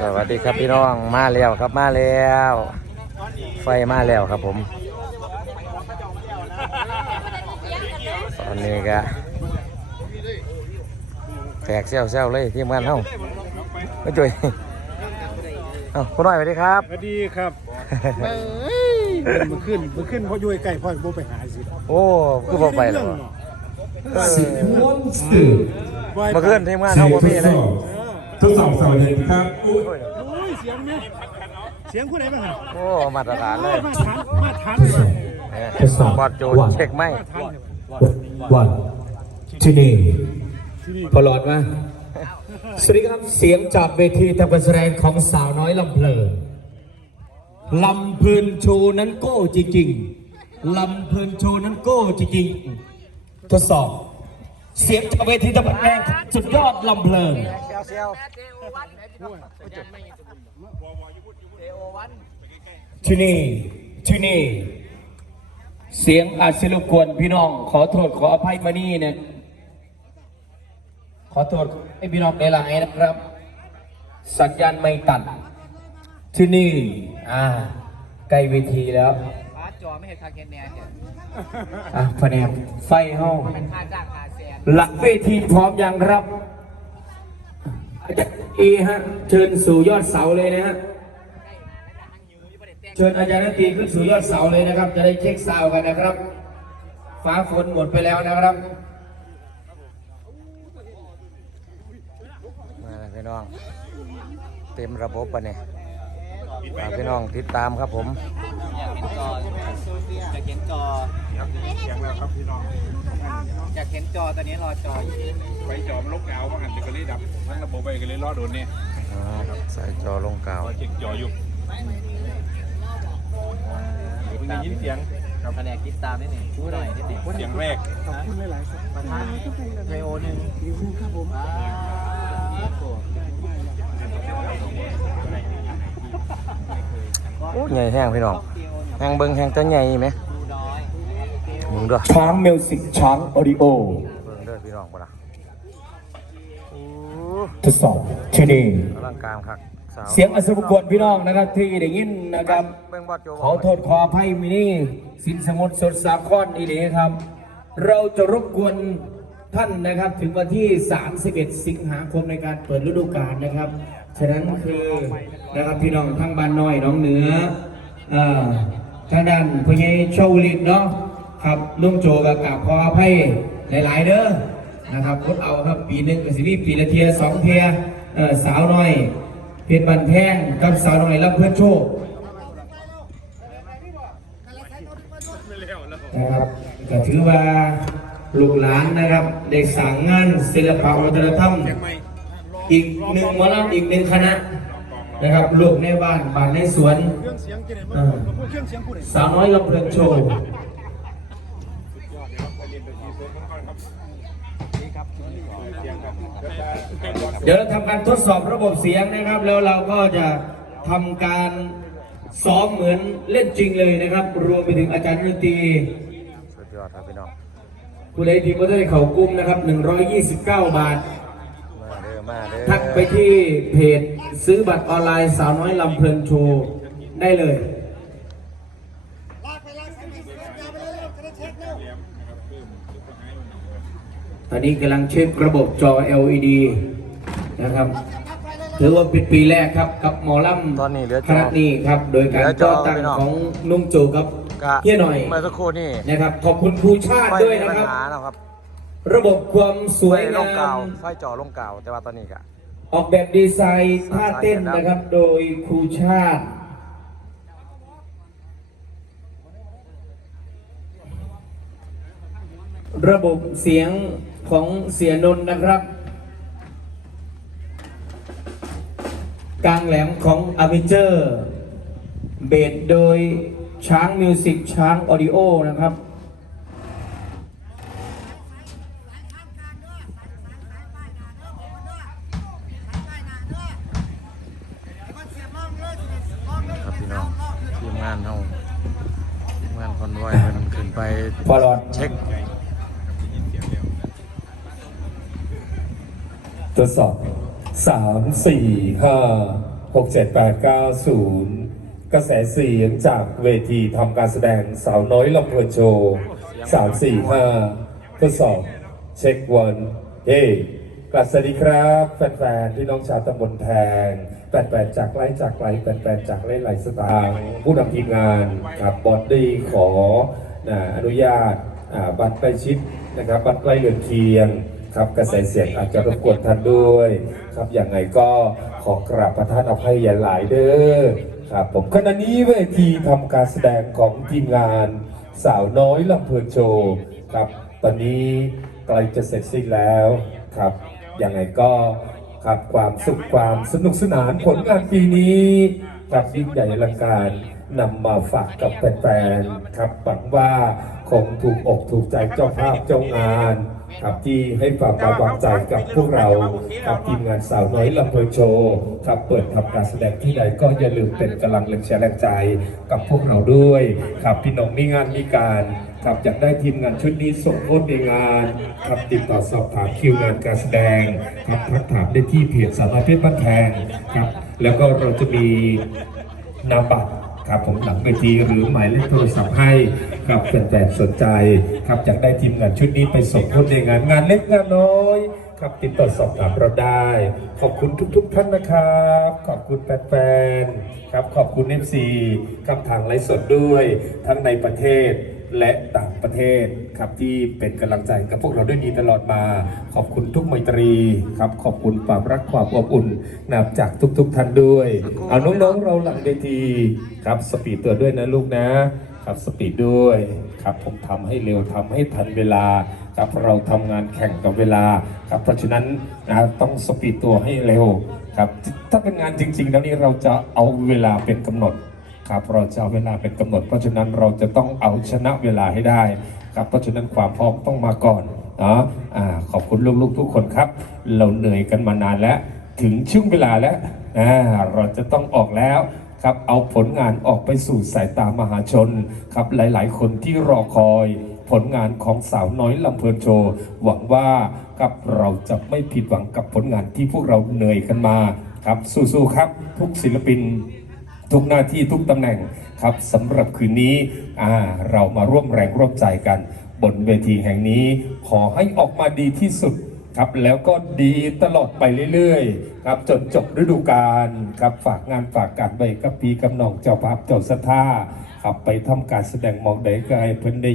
สวัสดีครับพี่น้องมาแล้วครับมาแล้ว ไฟมาแล้วครับผม ตอนนี้ก็แตกเซลเซลเลยทีมงานเฮาไม่จุยเอ้าคุณน้อยสวัสดีครับสวัสดีครับเอ้ยมันขึ้นมันขึ้นเพราะอยู่ใกล้ๆพ่อผมไปหาสิโอ้คือบอกไปแล้วเออะอสิบม้วนสื่อบ่อยเมื่อคืนทีมงานเสีเฮายงบ่ทมีดเลสยอบ ทดสอบเสาร์เย็นครับอุ๊ยโอ้ยเสียงเนี่ยเสียงผู้ใดบ้างฮะโอ้มาตรฐานเลยมาทันมาทันเลยทดสอบบอดโจเช็คไหมมาทันเลยวันที่นี่พอหลอดมาสวัสดีครับเสียงจากเวทีทำการแสดงของสาวน้อยลำเพลินลำเพลินโชว์นั้นโก้จริงๆลำเพลินโชว์นั้นโก้จริงๆทดสอบ เสียงจากเวทีทำการแสดงของสุดยอดลำเพลินเซลเซลที่นี่ที่นี่ เสียงอาจจะรบกวนพี่น้อง ขอโทษขออภัยมานี่เนี่ยขอโทษให้พี่น้องในหลายๆนะครับ สัญญาณไม่ตัด ที่นี่ อ่าใกล้เวทีแล้วฟ้าจอไม่เห็นคาเคนแนนเนี่ยอะแผนกไฟห้องเป็นค่าจ้างค่าแซน หลักเวทีพร้อมยังครับอาจารย์เอฮะ เชิญสู่ยอดเสาเลยนะฮะ เชิญอาจารย์นตีขึ้นสู่ยอดเสาเลยนะครับ จะได้เช็คซาวกันนะครับ ฟ้าฝนหมดไปแล้วนะครับ มาแล้วพี่น้อง เต็มระบบปะเนี่ยฝากพี่น้องติดตามครับผม ห็นจออยากเห็นจอเสียงแล้วครับพี่น้องอยากเห็นจอตอนนี้รอจออยู่ไฟจอมนลกเงาว่าหันไปก็เลยดับทั้งระบบไปก็เลยรอโดนเนี่ยอ่าใส่จอลงกาวพอเจ็กจออยู่เดี๋ยวเพิ่งได้ยินเสียงครับแผนกติดตามนิดหนึ่งพูดหน่อยนิดหนึ่งเสียงแรกประธานไมโอหนึ่งครับผมอ่าโอ้ใหญ่แห้งพี่น้อง แห้งเบิ้งแห้งจะใหญ่ไหมดูน้อยมึงด้วยช้างมิวสิกช้างออดิโอเบิ้งเด้อพี่น้องปะล่ะโอ้ทดสอบที่นี่กำลังกลางครับสาวเสียงอัศวกวนพี่น้องนะครับที่ได้ยินนะครับเบิ้งบอดโจขอโทษขออภัยมินี่สินสมุทรสดสาครอีหลีครับ เราจะรบกวนท่านนะครับถึงวันที่ 31 สิงหาคมในการเปิดฤดูกาลนะครับ ฉะนั้นคือนะครับพี่น้องทั้งบ้านน้อยน้องเหนืออ่า ทางด้านพญายโชวลิตเนาะครับลุงโจกับกาบขออภัยหลายๆเด้อนะครับพดเอาครับปีหนึ่งกับสิรีปีละเทียสองเทียเออสาวน้อยเพชรบันแพงกับสาวน้อยรับเพื่อนโชคนะครับก็ถือว่าลูกหลานนะครับได้สั่งงานศิลปะวัฒนธรรมอีกหนึ่งหมอลำอีกหนึ่งคณะ นะครับลูกในบ้านบ้านในสวนเครื่องเสียงกี่ไหนอ่าเครื่องเสียงผู้ใดสาวน้อยลำเพลินโชว์เดี๋ยวเราทำการทดสอบระบบเสียงนะครับ แล้วเราก็จะทำการซ้อมเหมือนเล่นจริงเลยนะครับ รวมไปถึงอาจารย์ดนตรีสุดยอดครับพี่น้องผู้ใดที่ไม่ได้เข้ากลุ่มนะครับ 129 บาทมาเด้อมาเด้อทักไปที่เพจ ซื้อบัตรออนไลน์สาวน้อยลำเพลินโชว์ได้เลย ตอนนี้กำลังเช็คระบบจอ LED นะครับ ถือว่าเป็นปีแรกครับกับหมอลำตอนนี้เหลือคจอณะนี้ครับ โดยการเหลือจจออตั้งพี่น้อง ของนุ่มโจกับกะเฮียหน่อยเมื่อสักครู่นี่นะครับ ขอบคุณครูชาติไฟด้วยมีนะปัญครับ หาแล้วครับระบบความสวยไฟลงางกาวม ไฟจอลงกาว แต่ว่าตอนนี้กะ ออกแบบดีไซน์ท่าเต้นนะครับ โดยครูชาติ ระบบเสียงของเสียนนท์นะครับ กลางแหลมของอ m มเจอร์ เบสโดยช้างมิวสิกช้างออดิโอนะครับครับพี่น้องทีมงานเฮาทีมงานคอนไวอยมันขึ้น ไปพอรอดเช็ค ทดสอบสามสี่ห้าหกเจ็ดแปดเก้าศูนย์กระแสเสียงจากเวทีทำการแสดงสาวน้อยลำเพลินโชว์สามสี่ห้าทดสอบเช็ควันเฮ้กลับสวัสดีครับแฟนๆพี่น้องชาวตำบลแพงแฟนๆจากไลจากไลฟ์แฟนๆจากไลฟ์ไหลสตางค์ผู้นำทีมงานครับบอดดี้ขอ อนุญาตอ่าบัตรใกล้ชิดนะครับบัตรใกล้เรือนเคียงครับกระแสเสียงอาจจะรบกวนท่านด้วยครับอย่างไรก็ขอกราบประทานอภัยอย่าหลายเด้อครับผมขณะนี้เวทีทำการแสดงของทีมงานสาวน้อยลำเพลินโชว์ครับตอนนี้ใกล้จะเสร็จสิ้นแล้วครับอย่างไรก็ครับความสุขความสนุกสนานผลงานปีนี้ครับยิ่งใหญ่อลังการ นำมาฝากกับแฟนๆครับหวังว่าคงถูกอกถูกใจเจ้าภาพเจ้างานครับที่ให้ความไว้วางใจกับพวกเราครับทีมงานสาวน้อยลำเพลินโชว์ครับเปิดทำการแสดงที่ใดก็อย่าลืมเป็นกำลังแรงเชียร์แรงใจกับพวกเราด้วยครับพี่น้องมีงานมีการครับอยากได้ทีมงานชุดนี้ส่งโพสในงานครับติดต่อสอบถามคิวงานการแสดงครับทักถามได้ที่เพจสาวน้อยเพชรบ้านแพงครับแล้วก็เราจะมีนามบัตร ครับผมหลังเวทีหรือหมายเลขโทรศัพท์ให้ครับแฟนๆสนใจครับอยากได้ทีมงานชุดนี้ไปส่งพ้นในงานงานเล็กงานน้อย ครับติดต่อสอบถามเราได้ ขอบคุณทุกๆท่านนะครับ ขอบคุณแฟนๆครับขอบคุณนิฟซีครับทางไลฟ์สดด้วย ทั้งในประเทศ และต่างประเทศครับที่เป็นกำลังใจกับพวกเราด้วยดีตลอดมา ขอบคุณทุกไมตรีครับขอบคุณความรักความอบอุ่นนับจากทุกๆท่านด้วยเอาน้องๆเราหลังเวทีครับสปีดตัวด้วยนะลูกนะครับสปีดด้วยครับผมทำให้เร็วทำให้ทันเวลาครับเราทำงานแข่งกับเวลาครับเพราะฉะนั้นนะต้องสปีดตัวให้เร็วครับถ้าเป็นงานจริงๆแล้วนี่เราจะเอาเวลาเป็นกำหนด ครับเราจะเอาเวลาเป็นกำหนด เพราะฉะนั้นเราจะต้องเอาชนะเวลาให้ได้ครับเพราะฉะนั้นความพร้อมต้องมาก่อนเนาะอ่าขอบคุณลูกๆทุกคนครับ เราเหนื่อยกันมานานแล้ว ถึงช่วงเวลาแล้วอ่าเราจะต้องออกแล้วครับเอาผลงานออกไปสู่สายตามหาชนครับหลายๆ คนที่รอคอยผลงานของสาวน้อยลำเพลินโชว์ หวังว่าครับเราจะไม่ผิดหวังกับผลงานที่พวกเราเหนื่อยกันมาครับสู้ๆครับ ทุกศิลปิน ทุกหน้าที่ทุกตำแหน่งครับสำหรับคืนนี้เรามาร่วมแรงร่วมใจกัน บนเวทีแห่งนี้ ขอให้ออกมาดีที่สุดครับแล้วก็ดีตลอดไปเรื่อยๆครับจนจบฤดูกาลครับฝากงานฝากการไปกับปีกำนองเจ้าภาพเจ้าสท่าครับไปทำการแสดงหมองใดกายเพิ่นได้ย